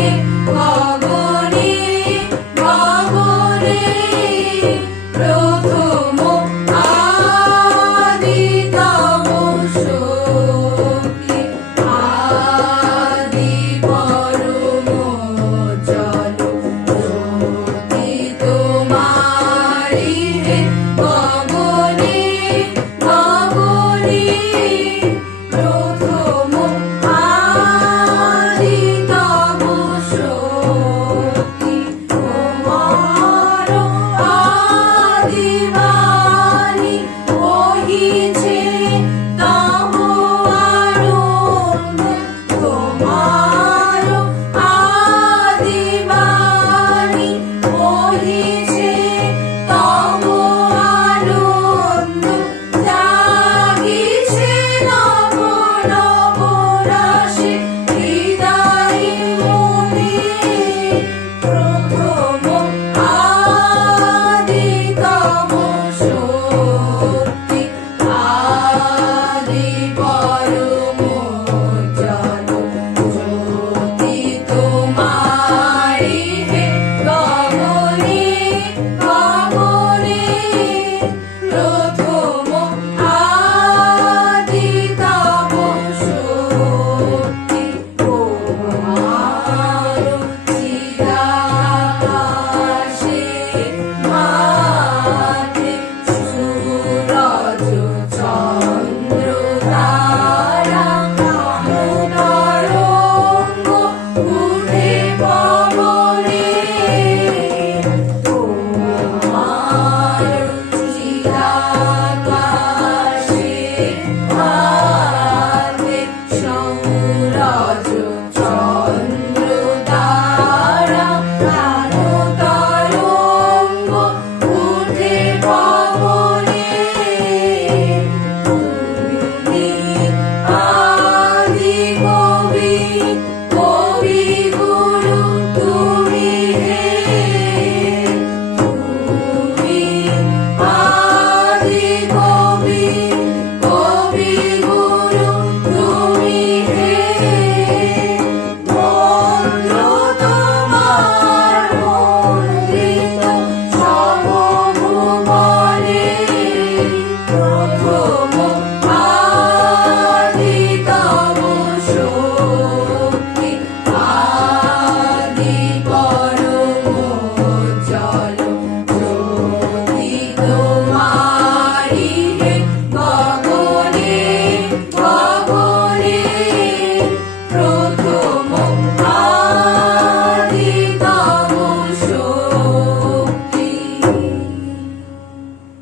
Поки